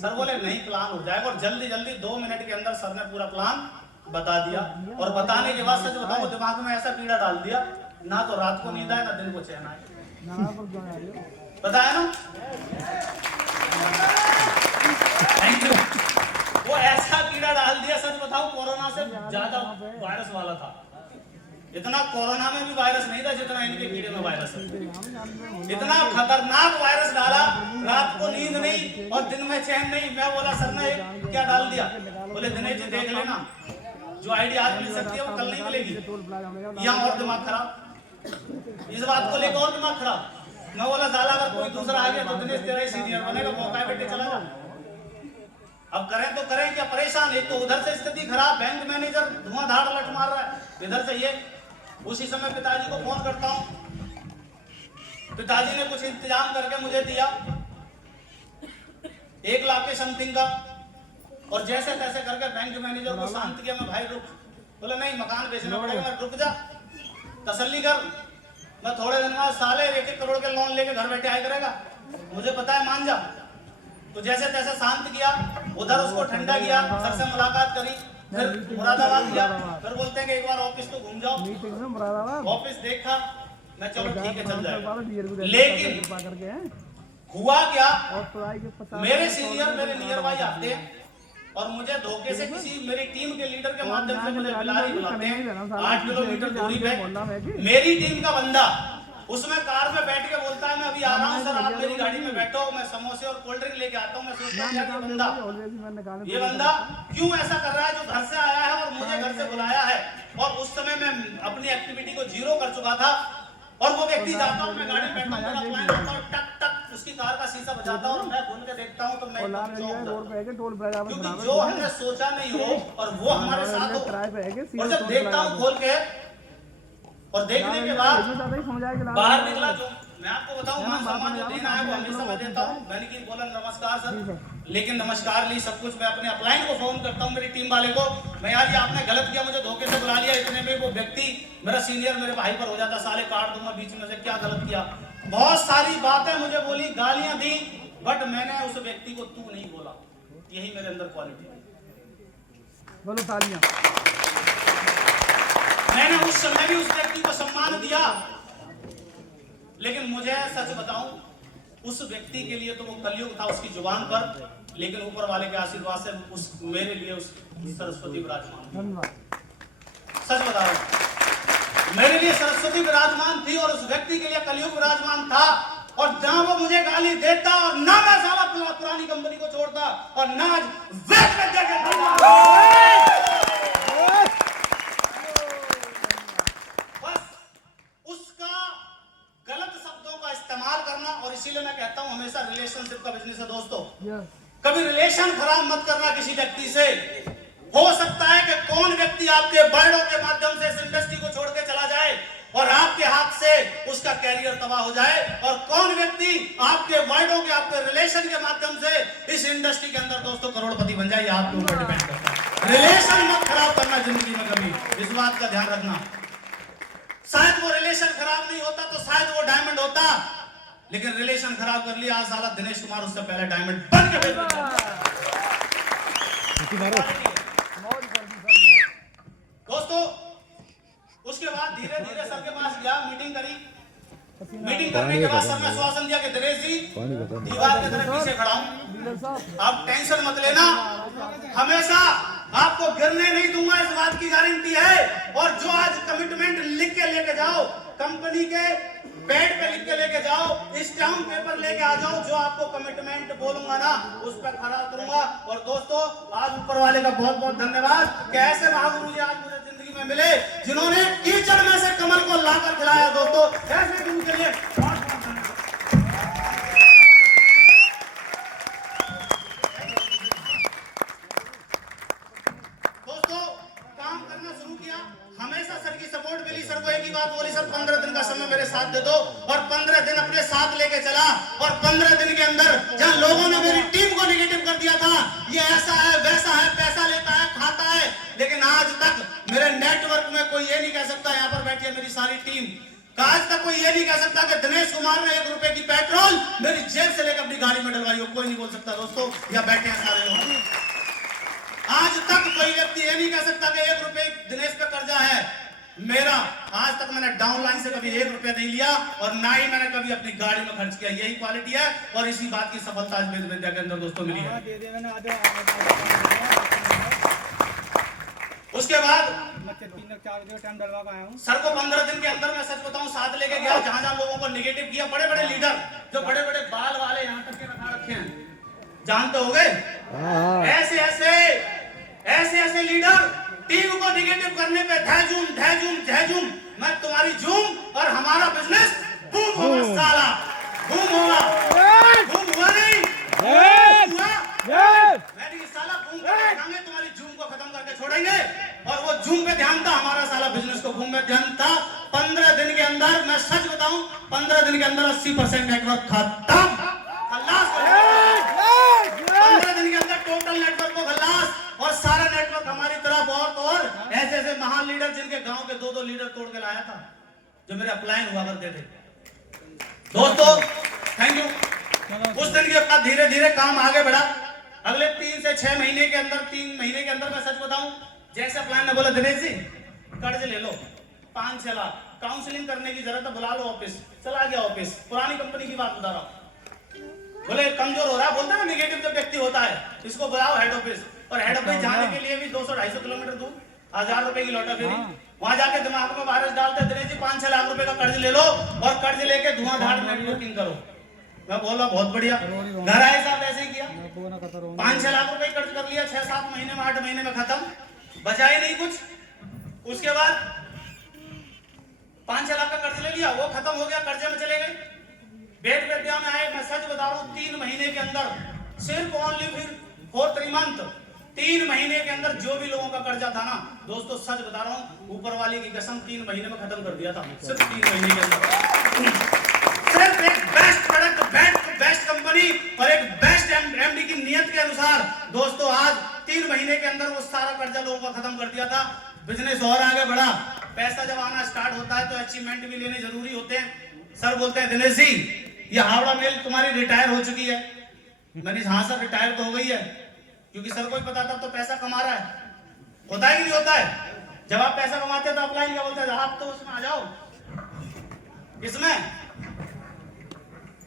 सर बोले नहीं प्लान हो जाएगा। और जल्दी जल्दी 2 मिनट के अंदर सर ने पूरा प्लान बता दिया। और बताने के बाद सच बताऊं दिमाग में ऐसा कीड़ा डाल दिया, ना तो रात को नींद आए ना दिन को चैन आए। पता है ना, थैंक यू। वो ऐसा कीड़ा डाल दिया, सच बताऊं कोरोना से ज्यादा वायरस वाला था। इतना कोरोना में भी वायरस नहीं था जितना इनके कीड़े में वायरस है। इतना खतरनाक वायरस डाला, रात को नींद नहीं और दिन में चैन नहीं। मैं बोला सर ने क्या डाल दिया? बोले दिनेश जी देख लेना, जो आईडी आज मिल सकती है वो कल नहीं मिलेगी। यहाँ और दिमाग खराब, इस बात को लेकर और दिमाग खराब। मैं बोला साला अगर कोई दूसरा आ गया तो दिनेश तेरा ही सीनियर बनेगा, मौका है बेटे चला जा। अब करें तो करें क्या, परेशान। एक तो उधर से स्थिति खराब, बैंक मैनेजर धुआंधार लट मार रहा है, इधर से ये। उसी समय पिताजी को फोन करता हूँ, पिताजी ने कुछ इंतजाम करके मुझे दिया 1 लाख के समथिंग का। और जैसे तैसे करके बैंक मैनेजर को शांत किया। मैं भाई रुक, बोले नहीं मकान बेचना पड़ेगा। मैं रुक जा, तसल्ली कर, मैं थोड़े दिन बाद साले 1-1 करोड़ के लोन लेके घर बैठे आया करेगा, मुझे पता है, मान जा। तो जैसे तैसे शांत किया, उधर उसको ठंडा किया, सर से मुलाकात करी, फिर मुरादाबाद गया। फिर बोलते हैं कि एक बार ऑफिस तो घूम जाओ। ऑफिस देखा मैं, चलो ठीक है चल जाएगा। लेकिन हुआ क्या, मेरे सीनियर मेरे नियर बाई आते हैं और मुझे धोखे से किसी मेरी टीम के लीडर के माध्यम से मुझे बिलारी बुलाते हैं 8 किलोमीटर दूरी पे। मेरी टीम का बंदा उसमें कार में बैठ के बोलता है मैं अभी आ रहा हूँ सर, आप मेरी गाड़ी में बैठो, मैं समोसे और कोल्ड ड्रिंक लेके आता हूँ। मैं सोचता हूँ ये बंदा क्यों ऐसा कर रहा है, जो घर से आया है और मुझे घर से बुलाया है। और उस समय मैं अपनी एक्टिविटी को 0 कर चुका था। और वो व्यक्ति जाता हूँ, मैं गाड़ी में बैठता हूँ, टक टक उसकी कार का शीशा बजाता हूँ और मैं खोल के देखता हूँ तो मैं, क्योंकि जो हमने सोचा नहीं हो और वो हमारे साथ हो। और जब देखता हूँ खोल के और देखने के बाद बाहर निकला, जो मैं आपको बताऊं मान सम्मान जो देना है वो हमेशा मैं देता हूं। मैंने कि बोला नमस्कार सर, लेकिन नमस्कार ली सब कुछ मैं अपने अपलाइन को फोन करता हूं, मेरी टीम वाले को, मैं यार ये आपने गलत किया, मुझे धोखे से बुला लिया। इतने में वो व्यक्ति मेरा सीनियर मेरे भाई पर हो जाता, साले काट दूंगा बीच में से, क्या गलत किया। बहुत सारी बातें मुझे बोली, गालियां दी, बट मैंने उस व्यक्ति को तू नहीं बोला। यही मेरे अंदर क्वालिटी है। बोलो तालियां। मैंने उस समय भी उस व्यक्ति को सम्मान दिया, लेकिन मुझे सच बताऊं उस व्यक्ति के लिए तो वो कलयुग था उसकी जुबान पर, लेकिन ऊपर वाले के आशीर्वाद से उस मेरे लिए उस सरस्वती विराजमान। सच बता रहा हूं, मेरे लिए सरस्वती विराजमान थी और उस व्यक्ति के लिए कलयुग विराजमान था। और जहां वो मुझे गाली देता और ना मैं साला पुरानी कंपनी को छोड़ता और ना आज वेट में इसीलिए मैं कहता हूं हमेशा रिलेशनशिप का बिजनेस है दोस्तों। कभी रिलेशन खराब मत करना किसी व्यक्ति से। हो सकता है कि कौन व्यक्ति आपके वर्डों के माध्यम से इस इंडस्ट्री को छोड़ के चला जाए और आपके हाथ से उसका कैरियर तबाह हो जाए, और कौन व्यक्ति आपके वर्डों के आपके रिलेशन के माध्यम से इस इंडस्ट्री के अंदर दोस्तों करोड़पति बन जाए, आपके ऊपर डिपेंड करता है। रिलेशन मत खराब करना जिंदगी में कभी, इस बात का ध्यान रखना। शायद वो रिलेशन खराब नहीं होता तो शायद वो डायमंड होता, लेकिन रिलेशन खराब कर लिया, आज साला दिनेश कुमार उससे पहले डायमंड बन के भेज दिया। दोस्तों उसके बाद धीरे धीरे सर के पास गया, मीटिंग करी। मीटिंग करने के बाद सर ने आश्वासन दिया कि दिनेश जी दीवार की तरफ पीछे खड़ा हूं, आप टेंशन मत लेना, हमेशा आपको गिरने नहीं दूंगा, इस बात की गारंटी है। और लेके जाओ, कंपनी के बेड पे लिख के लेके जाओ, स्टाम्प पेपर लेके आ जाओ, जो आपको कमिटमेंट बोलूंगा ना उस पर खरा उतरूंगा। और दोस्तों आज ऊपर वाले का बहुत बहुत धन्यवाद कि ऐसे महागुरु जी आज मुझे जिंदगी में मिले जिन्होंने कीचड़ में से कमल को लाकर खिलाया। दोस्तों ऐसे गुरु के लिए बहुत बहुत धन्यवाद। दोस्तों काम करना शुरू किया, हमेशा सर की सपोर्ट मिली। सर को एक ही बात बोली, सर 15 दिन का समय मेरे साथ दे दो, और 15 दिन अपने साथ लेके चला। और 15 दिन के अंदर जहां लोगों ने मेरी टीम को निगेटिव कर दिया था, ये ऐसा है वैसा है, पैसा लेता है खाता है, लेकिन आज तक मेरे नेटवर्क में कोई ये नहीं कह सकता, यहाँ पर बैठी है मेरी सारी टीम, आज तक कोई ये नहीं कह सकता कि दिनेश कुमार ने 1 रुपए की पेट्रोल मेरी जेब से लेकर अपनी गाड़ी में डलवाई हो। कोई नहीं बोल सकता दोस्तों, या बैठे हैं सारे लोग। आज तक कोई व्यक्ति ये नहीं कह सकता कि 1 रुपए दिनेश पे कर्जा है मेरा। आज तक मैंने डाउनलाइन से कभी 1 रुपया नहीं लिया, और ना ही मैंने कभी अपनी गाड़ी में खर्च किया। यही क्वालिटी है, और इसी बात की सफलता आज वेद विद्या के अंदर दोस्तों मिली है। उसके बाद सर को 15 दिन के अंदर मैं सच बताऊं साथ लेके गया, जहां जहां लोगों को निगेटिव किया, बड़े बड़े लीडर जो बड़े बड़े बाल वाले यहाँ तक के रखा रखे हैं, जानते होंगे, ऐसे ऐसे लीडर टीम को निगेटिव करने पे धैजूम मैं तुम्हारी जूम और हमारा बिजनेस बूम होगा साला, बूम होगा, बूम हुआ नहीं, मैंने साला बूम करके तुम्हारी जूम को खत्म करके छोड़ेंगे। और वो जूम पे ध्यान था, हमारा साला बिजनेस को बूम में ध्यान था। 15 दिन के अंदर मैं सच बताऊं, 15 दिन के अंदर 80% नेटवर्क खत्म, खल्लास 15 दिन के अंदर टोटल नेटवर्क को खल्लास। और सारा नेटवर्क हमारी तरफ, और ऐसे ऐसे महान लीडर जिनके गांव के 2-2 लीडर तोड़ के लाया था, जो मेरे अपलाइन हुआ करते थे। दोस्तों थैंक यू। उस दिन के बाद धीरे धीरे काम आगे बढ़ा। अगले 3 से 6 महीने के अंदर, 3 महीने के अंदर मैं सच बताऊं, जैसे अपलाइन ने बोला दिनेश जी कर्ज ले लो 5-6 लाख, काउंसलिंग करने की जरूरत है, बुला लो ऑफिस। चला गया ऑफिस, पुरानी कंपनी की बात बता रहा हूं। बोले कमजोर हो रहा है, बोलते हैं निगेटिव जब व्यक्ति होता है, इसको बुलाओ हेड ऑफिस। और हेड ऑफिस जाने के लिए भी 200-250 किलोमीटर दूर, 1000 रुपए की लौटा फेरी, वहां जाके दिमाग में वायरस डालते दिनेश जी 5-6 लाख रुपए का कर्ज ले लो, और कर्ज लेके धुआंधार नेटवर्किंग करो। मैं बोला बहुत बढ़िया। घर आए साहब ऐसे ही किया, 5-6 लाख रुपए कर्ज कर लिया, 6-7 महीने में, 8 महीने में खत्म, बचा ही नहीं कुछ। उसके बाद 5-6 लाख का कर्ज ले लिया, वो खत्म हो गया, कर्जे में चले गए। वेद विद्या में आए, मैं सच बता रहा हूँ 3 महीने के अंदर, सिर्फ ओनली फॉर 3 मंथ, 3 महीने के अंदर जो भी लोगों का कर्जा था ना दोस्तों, सच बता रहा हूँ ऊपर वाली की कसम, 3 महीने में खत्म कर दिया था, सिर्फ 3 महीने के अंदर। सिर्फ एक बेस्ट प्रोडक्ट, बेस्ट कंपनी और एक बेस्ट एमडी की नियत के अनुसार दोस्तों आज 3 महीने के अंदर वो सारा कर्जा लोगों का खत्म कर दिया था। बिजनेस और आगे बढ़ा। पैसा जब आना स्टार्ट होता है तो अचीवमेंट भी लेने जरूरी होते हैं। सर बोलते हैं दिनेश जी ये हावड़ा मेल तुम्हारी रिटायर हो चुकी है। मैंने हाँ सर रिटायर तो हो गई है, क्योंकि सर को ही पता था तो पैसा कमा रहा है, होता है कि नहीं होता है। जब आप पैसा कमाते हैं तो अपलाइन क्या बोलते हैं, आप तो उसमें आ जाओ, इसमें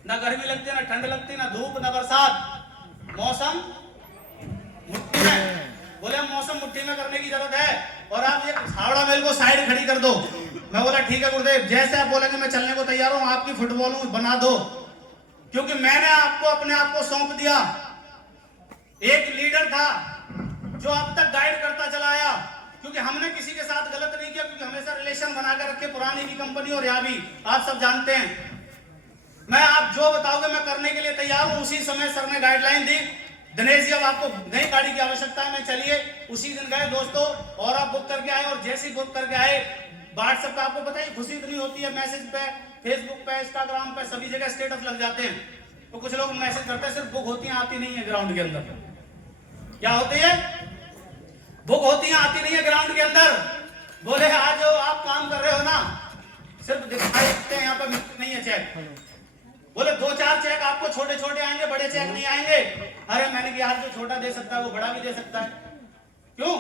ना गर्मी लगती है, ना ठंड लगती है, ना धूप, ना बरसात, मौसम मुट्ठी में। बोले मौसम मुट्ठी में करने की जरूरत है, और आप ये हावड़ा मेल को साइड खड़ी कर दो। मैं बोला ठीक है गुरुदेव, जैसे आप बोलेंगे मैं चलने को तैयार हूं, आपकी फुटबॉल बना दो, क्योंकि मैंने आपको अपने आप को सौंप दिया। एक लीडर था जो अब तक गाइड करता चला आया, क्योंकि हमने किसी के साथ गलत नहीं किया, क्योंकि हमेशा रिलेशन बना कर रखे, पुरानी भी कंपनी और यहाँ भी, आप सब जानते हैं। मैं आप जो बताओगे मैं करने के लिए तैयार हूं। उसी समय सर ने गाइडलाइन दी, दिनेश जी अब आपको नई गाड़ी की आवश्यकता है, मैं चलिए। उसी दिन गए दोस्तों, और आप बुक करके आए, और जैसे ही बुक करके आए व्हाट्सएप पे आपको पता है खुशी इतनी होती है, मैसेज पे, फेसबुक पे, इंस्टाग्राम पे, सभी जगह स्टेटस लग जाते हैं। तो कुछ लोग मैसेज करते हैं सिर्फ बुक होती है, आती नहीं है ग्राउंड के अंदर। क्या होती है? बुक होती है, आती नहीं है ग्राउंड के अंदर। बोले आज जो आप काम कर रहे हो ना, सिर्फ दिखाई देते हैं, यहाँ पे नहीं है चेक। बोले 2-4 चेक आपको छोटे छोटे आएंगे, बड़े चेक नहीं आएंगे। अरे मैंने कहा यार जो छोटा दे सकता है वो बड़ा भी दे सकता है, क्यों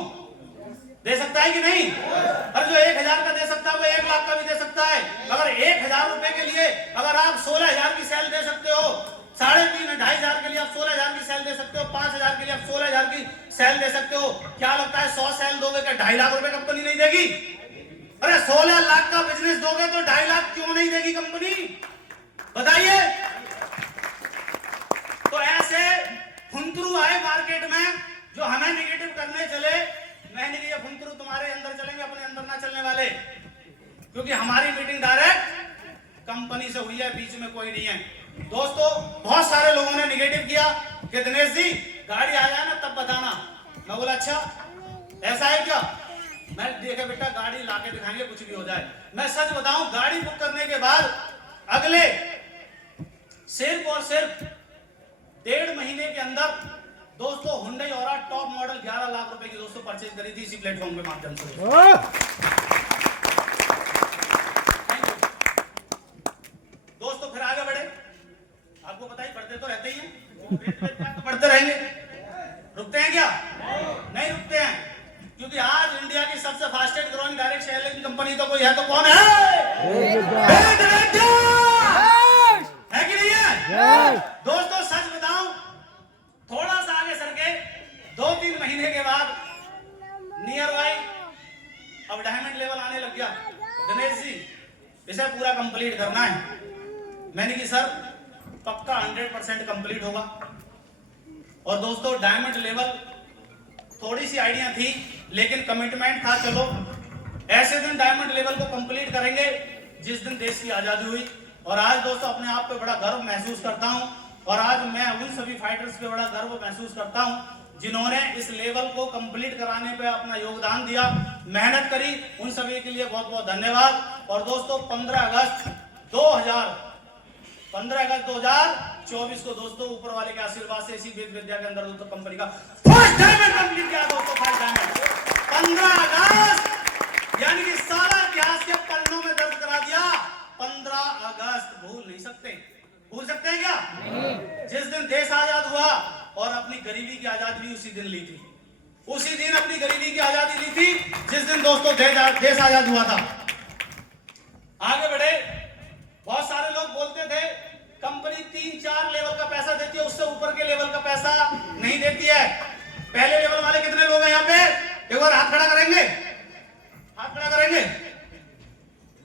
दे सकता है कि नहीं? और जो 1000 का दे सकता है वो 1 लाख का भी दे सकता है। अगर 1000 रुपए के लिए अगर आप 16000 की सेल दे सकते हो, 3,500-2,500 के लिए आप 16000 की सेल दे सकते हो, 5000 के लिए आप 16000 की सेल दे सकते हो, क्या लगता है 100 सेल दोगे क्या 2.5 लाख रुपए कंपनी नहीं देगी? अरे 16 लाख का बिजनेस दोगे तो 2.5 लाख क्यों नहीं देगी कंपनी? बताइए। तो ऐसे फुंतरू आए मार्केट में जो हमें निगेटिव करने चले। मैंने कहा ये फुंतरू तुम्हारे अंदर चलेंगे, अपने अंदर ना चलने वाले, क्योंकि हमारी मीटिंग डायरेक्ट कंपनी से हुई है, बीच में कोई नहीं है। दोस्तों बहुत सारे लोगों ने निगेटिव किया कि दिनेश जी गाड़ी आ जाए ना तब बताना। मैं बोला अच्छा ऐसा है क्या? मैं देखा बेटा गाड़ी लाके दिखाएंगे कुछ भी हो जाए। मैं सच बताऊं, गाड़ी बुक करने के बाद अगले सिर्फ और सिर्फ 1.5 महीने के अंदर दोस्तों Hyundai aura top model 11 lakh रुपए की दोस्तों परचेज करी थी इसी प्लेटफॉर्म के माध्यम से। दोस्तों फिर आगे बढ़े। आपको पता ही पढ़ते तो रहते ही हैं, तो पढ़ते रहेंगे, रुकते हैं क्या? नहीं रुकते हैं, क्योंकि आज इंडिया की सबसे fastest growing direct selling company तो कोई है तो कौन है? है कि नहीं है? दोस्तों सच बताऊं, थोड़ा सा आगे सर के 2-3 महीने के बाद नियर बाई अब डायमंड लेवल आने लग गया। दिनेश जी इसे पूरा कंप्लीट करना है। मैंने कि सर पक्का 100% कंप्लीट होगा। और दोस्तों डायमंड लेवल थोड़ी सी आइडिया थी लेकिन कमिटमेंट था, चलो ऐसे दिन डायमंड लेवल को कंप्लीट करेंगे जिस दिन देश की आजादी हुई। और आज दोस्तों अपने आप पे बड़ा गर्व महसूस करता हूं, और आज मैं उन सभी फाइटर्स पे बड़ा गर्व महसूस करता हूं जिन्होंने इस लेवल को कंप्लीट कराने पे अपना योगदान दिया, मेहनत करी। उन सभी के लिए बहुत बहुत धन्यवाद। और दोस्तों 15 अगस्त 2024 को दोस्तों ऊपर वाले के आशीर्वाद से इसी वेद विद्या के अंदर दोस्तों कंपनी का फर्स्ट डायमंड कंप्लीट किया दोस्तों। फर्स्ट डायमंड 15 अगस्त यानी कि सारा इतिहास के पन्नों में दर्ज करा दिया। 15 अगस्त भूल नहीं सकते, भूल सकते हैं क्या? जिस दिन देश आजाद हुआ और अपनी गरीबी की आजादी भी उसी दिन ली थी, उसी दिन अपनी गरीबी की आजादी ली थी जिस दिन दोस्तों देश आजाद हुआ था। आगे बढ़े। बहुत सारे लोग बोलते थे कंपनी 3-4 लेवल का पैसा देती है, उससे ऊपर के लेवल का पैसा नहीं देती है। पहले लेवल वाले कितने लोग हैं यहाँ पे? एक बार हाथ खड़ा करेंगे, हाथ खड़ा करेंगे।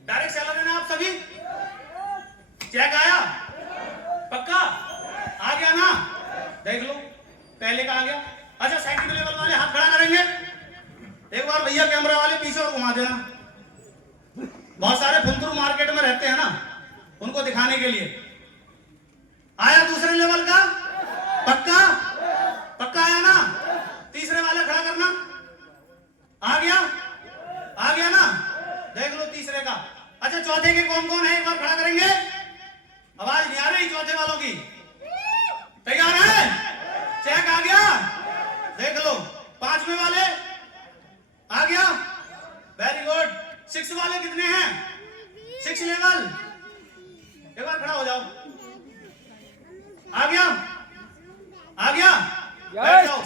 डायरेक्ट सेलर है ना आप सभी? चेक आया? पक्का आ गया ना? देख लो पहले का आ गया। अच्छा सेकंड लेवल वाले हाथ खड़ा करेंगे। एक बार भैया कैमरा वाले पीछे और घुमा देना। बहुत सारे फुंतरू मार्केट में रहते हैं ना, उनको दिखाने के लिए। आया दूसरे लेवल का? पक्का पक्का आया ना? तीसरे वाले खड़ा करना। आ गया? आ गया ना? देख लो तीसरे का। अच्छा चौथे के कौन कौन है? एक बार खड़ा करेंगे। आवाज नहीं आ रही चौथे वालों की? तैयार है? चेक आ गया? देख लो। पांचवें वाले आ गया? Very good. 6 वाले कितने हैं? 6 लेवल। एक बार खड़ा हो जाओ। आ गया? आ गया? बैठ जाओ।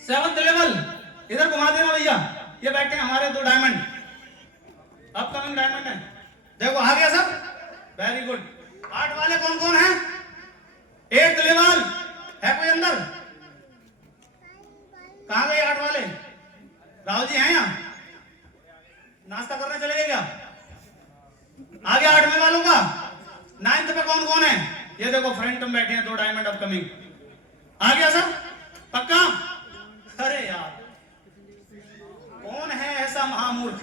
7th लेवल इधर घुमा देना भैया। ये बैठे हैं हमारे 2 डायमंड, अपकमिंग डायमंड है। देखो आ गया सब? Very good. 8 वाले कौन कौन हैं? 8th लेवल है कोई अंदर? कहां गए 8 वाले? राहुल जी हैं यहाँ? नाश्ता करने चले गए क्या? आ गया 8वें वालों का। 9th पे कौन कौन है? ये देखो फ्रंट में बैठे हैं 2 डायमंड अपकमिंग। आ गया सब? पक्का? अरे यार कौन है ऐसा महामूर्ख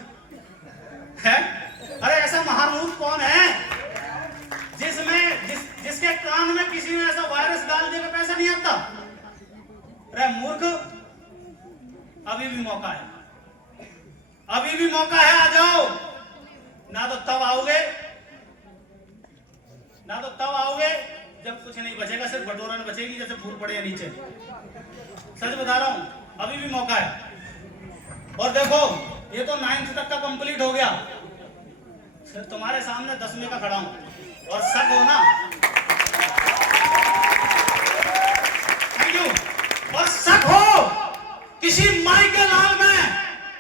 है? अरे ऐसा महामूर्ख कौन है जिसके कान में किसी ने ऐसा वायरस डाल दिया पैसा नहीं आता? अरे मूर्ख, अभी भी मौका है, अभी भी मौका है। आ जाओ। ना तो तब आओगे, ना तो तब आओगे जब कुछ नहीं बचेगा, सिर्फ बटोरन बचेगी जैसे फूल पड़े हैं नीचे। सच बता रहा हूं, अभी भी मौका है। और देखो ये तो 9th तक का कंप्लीट हो गया, तुम्हारे सामने 10वें का खड़ा हूं। और शक हो ना? Thank you. और शक हो किसी माई के लाल में,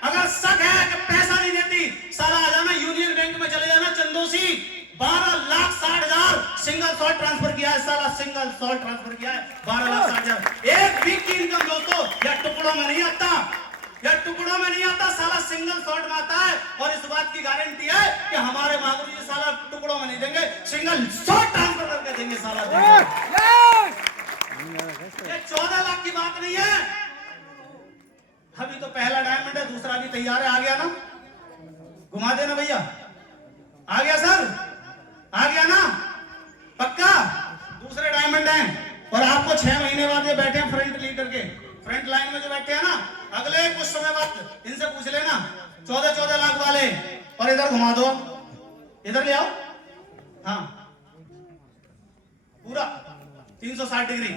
अगर शक है कि पैसा नहीं देती, साला आ जाना यूनियन बैंक में चले जाना चंदोसी। 12,60,000 सिंगल शॉट ट्रांसफर किया है साला, सिंगल शॉट ट्रांसफर किया है 12,60,000। एक वीक की इनकम दोस्तों या टुकड़ों में नहीं आता, या टुकड़ों में नहीं आता साला। सिंगल शॉट में आता है और इस बात की गारंटी है कि हमारे महागुरु जी साला टुकड़ों में नहीं देंगे, सिंगल शॉट ट्रांसफर करके देंगे साला। ये 14 लाख की बात नहीं है। अभी तो पहला डायमंड है, दूसरा भी तैयार है। आ गया ना, घुमा देना भैया। आ गया सर, आ गया ना, पक्का। दूसरे डायमंड हैं और आपको 6 महीने बाद ये बैठे हैं फ्रंट लीडर के, फ्रंट लाइन में जो बैठे हैं ना, अगले कुछ समय बाद इनसे पूछ लेना 14 लाख वाले। और इधर घुमा दो, इधर ले आओ। हाँ, पूरा 360 डिग्री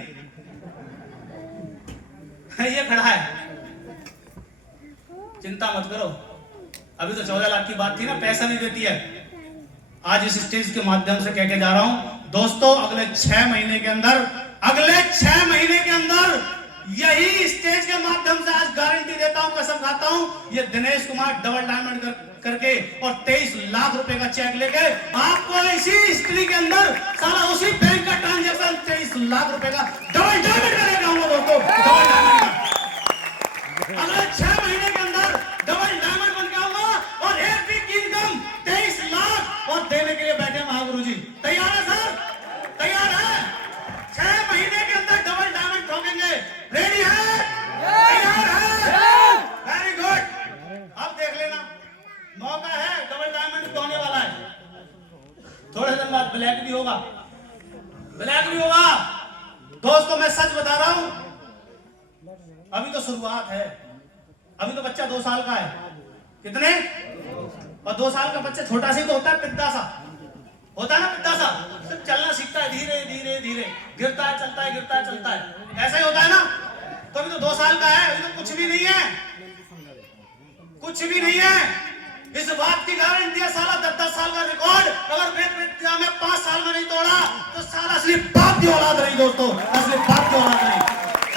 ये खड़ा है। चिंता मत करो, अभी तो 14 लाख की बात थी ना, पैसा नहीं देती है। आज इस स्टेज के माध्यम से कह के जा रहा हूं दोस्तों, अगले 6 महीने के अंदर, अगले 6 महीने के अंदर यही स्टेज के माध्यम से आज गारंटी देता हूं, कसम खाता हूं, ये दिनेश कुमार डबल डायमंड करके और 23 लाख रुपए का चेक लेके आपको इसी हिस्ट्री के अंदर साला उसी बैंक का ट्रांजैक्शन 23 लाख रुपए का डबल डायमंड करेगा हम लोगों को। डबल डायमंड अगले 6 महीने के अंदर डबल डायमंड बन के आऊंगा और एक वीक की इनकम 23 लाख और देने के लिए बैठे महागुरु जी। तैयार है सर? तैयार है? 6 महीने के अंदर डबल डायमंड ठोकेंगे। रेडी है? तैयार है? Very good. अब देख लेना, मौका है, डबल डायमंड भी होने वाला है। थोड़े दिन बाद ब्लैक भी होगा, ब्लैक भी होगा। दोस्तों मैं सच बता रहा हूं, अभी तो शुरुआत है। अभी तो बच्चा 2 साल का है। कितने? और 2 साल का बच्चा छोटा सा ही तो होता है, पिद्दा सा होता है ना, पिद्दा सा। सिर्फ चलना सीखता है, धीरे धीरे धीरे, गिरता है चलता है, गिरता है चलता है, ऐसा ही होता है ना। तो अभी तो 2 साल का है, अभी तो कुछ भी नहीं है, कुछ भी नहीं है। इस बात की गारंटी है, साला 10-10 साल का रिकॉर्ड अगर वेद विद्या में 5 साल में नहीं तोड़ा तो साला असली बाप की औलाद रही दोस्तों, असली बाप की औलाद रही।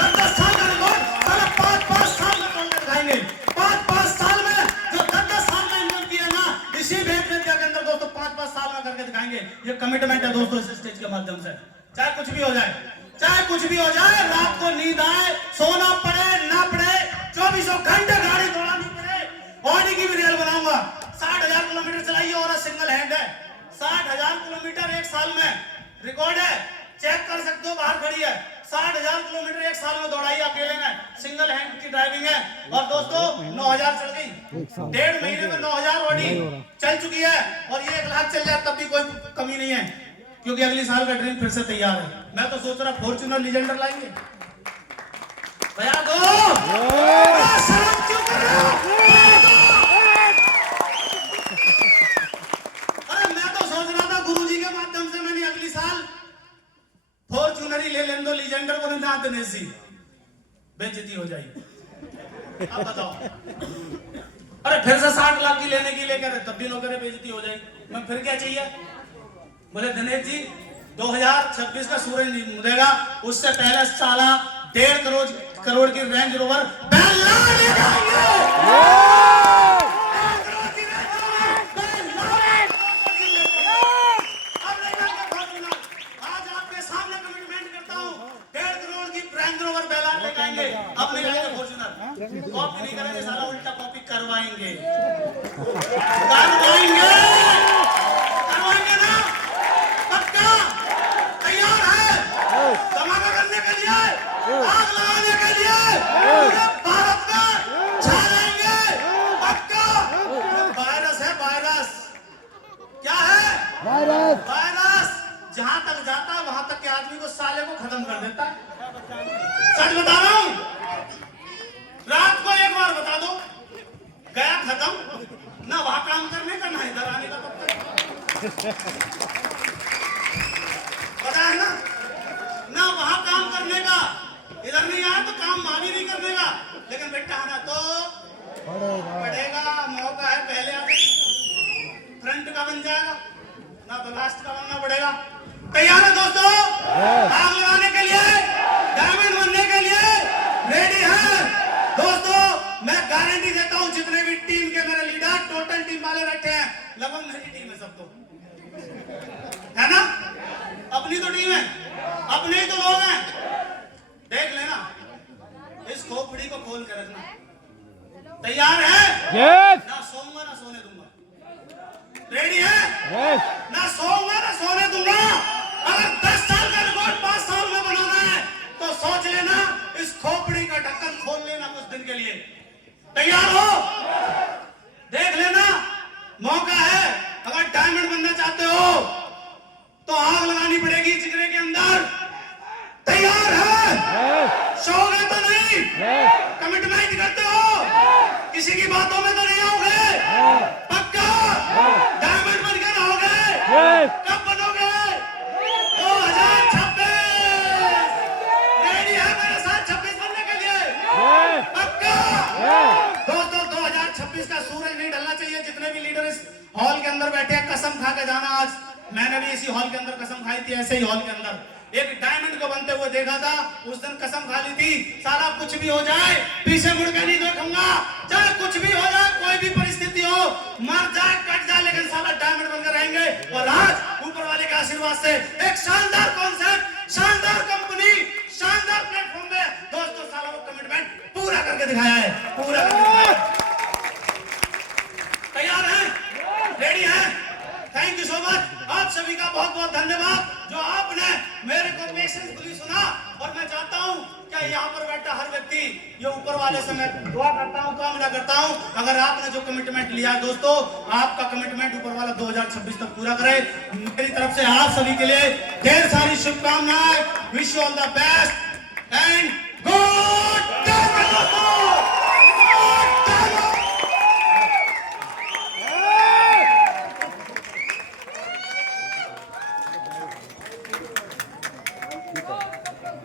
10-10 साल का रिकॉर्ड साला 5-5 साल में तोड़ कर दिखाएंगे। 5-5 साल में जो 10-10 साल में इन्होंने किया ना, इसी वेद विद्या के अंदर दोस्तों 5-5 साल में करके दिखाएंगे। ये कमिटमेंट है दोस्तों इस स्टेज के माध्यम से। चाहे कुछ भी हो जाए, चाहे कुछ भी हो जाए, रात को नींद आए, सोना पड़े ना पड़े, 24 घंटे गाड़ी दौड़ानी पड़े, ऑडी की भी रेल बनाऊंगा। 60,000 किलोमीटर चलाई और सिंगल हैंड है। 60,000 किलोमीटर 1 साल में रिकॉर्ड है, चेक कर सकते हो, बाहर खड़ी है। 60,000 किलोमीटर 1 साल में दौड़ाई अकेले ने, सिंगल हैंड की ड्राइविंग है। और दोस्तों 9,000 चल गई, 1.5 महीने में 9,000 ऑडी चल चुकी है। और ये 1 लाख चल जाए तब भी कोई कमी नहीं है, क्योंकि अगली साल का ड्रीम फिर से तैयार है। मैं तो सोच रहा फॉर्च्यूनर लीजेंडर लाएंगे भैया दो। अरे मैं तो सोच रहा था गुरुजी के माध्यम से मैंने अगली साल फॉर्च्यूनर ही ले लें, दो लीजेंडर को ना दिनेश जी, बेइज्जती हो जाएगी। अब बताओ, अरे फिर से 60 लाख की लेने की लेकर तब भी लोग बेइज्जती हो जाएगी। मैं फिर क्या चाहिए? बोले दिनेश जी 2026 का सूरज नहीं मुदेगा, उससे पहले साला 1.5 करोड़ की रेंज रोवर आज आपके सामने कमिटमेंट करता हूँ, 1.5 करोड़ की रेंज रोवर बेला लेके आएंगे। अब नहीं लाएंगे फॉर्च्यूनर, कॉपी नहीं करेंगे साला, उल्टा कॉपी करवाएंगे, करवाएंगे ना, पक्का। तैयार है धमाका करने के लिए, आग लगाने के लिए, पूरे भारत में छा जाएंगे, पक्का। वायरस है, वायरस क्या है? वायरस, वायरस जहां तक जाता है वहां तक के आदमी को, साले को खत्म कर देता है। सच बता रहा हूं, रात को एक बार बता दो, गया खत्म ना, वहां काम करने का ना इधर आने का। तब तक पता है ना वहां काम करने का, इधर नहीं आया तो काम वहां भी नहीं करने का, लेकिन बेटा आना तो पड़ेगा। मौका है, पहले आगे फ्रंट का बन जाएगा ना तो लास्ट का बनना पड़ेगा। तैयार है दोस्तों? आग लगाने के लिए, डायमंड बनने के लिए रेडी है दोस्तों। मैं गारंटी देता हूं, जितने भी टीम के मेरे लीडर, टोटल टीम वाले बैठे हैं, लगभग मेरी टीम है सब, तो है ना, अपनी तो टीम है, अपने ही तो लोग हैं। देख लेना, इस खोपड़ी को खोल के रखना, तैयार है? यस ना सोऊंगा ना सोने दूंगा। रेडी है? यस ना सोऊंगा ना सोने दूंगा। अगर 10 साल का रिकॉर्ड 5 साल में बनाना है तो सोच लेना, इस खोपड़ी का ढक्कन खोल लेना कुछ दिन के लिए। तैयार हो? देख लेना, मौका है। अगर डायमंड बनना चाहते हो तो आग लगानी पड़ेगी जिगरे के अंदर। तैयार है? सोओगे तो नहीं? कमिटमेंट करते हो? किसी की बातों में तो नहीं आओगे? पक्का? डायमंड बनकर आओगे? कब बनोगे? 2026। रेडी है मेरे साथ 26 बनने के लिए? पक्का? दोस्तों 2026 का सूरज नहीं ढलना चाहिए। जितने भी लीडर इस हॉल के अंदर बैठे हैं, कसम खा के जाना। आज मैंने भी इसी हॉल के अंदर कसम खाई थी, ऐसे ही हॉल के अंदर एक डायमंड को बनते हुए देखा था। उस दिन कसम खा ली थी, सारा कुछ भी हो जाए पीछे मुड़ के नहीं देखूंगा। चाहे कुछ भी हो जाए, कोई भी परिस्थिति हो, मर जाए कट जाए, लेकिन सारा डायमंड बनकर रहेंगे। और आज ऊपर वाले के आशीर्वाद से एक शानदार कॉन्सेप्ट, शानदार कंपनी, शानदार प्लेटफॉर्म में दोस्तों सारा वो कमिटमेंट पूरा करके दिखाया है, पूरा करके दिखाया है। तैयार है? रेडी है? Thank you so much. आप सभी का बहुत बहुत धन्यवाद जो आपने मेरे को पेशेंसफुली सुना। और मैं चाहता हूं कि यहाँ पर बैठा हर व्यक्ति, ये ऊपर वाले से मैं दुआ करता हूं, कामना करता हूं, अगर आपने जो कमिटमेंट लिया है दोस्तों, आपका कमिटमेंट ऊपर वाला 2026 तक पूरा करे। मेरी तरफ से आप सभी के लिए ढेर सारी शुभकामनाएं। Wish you all the best and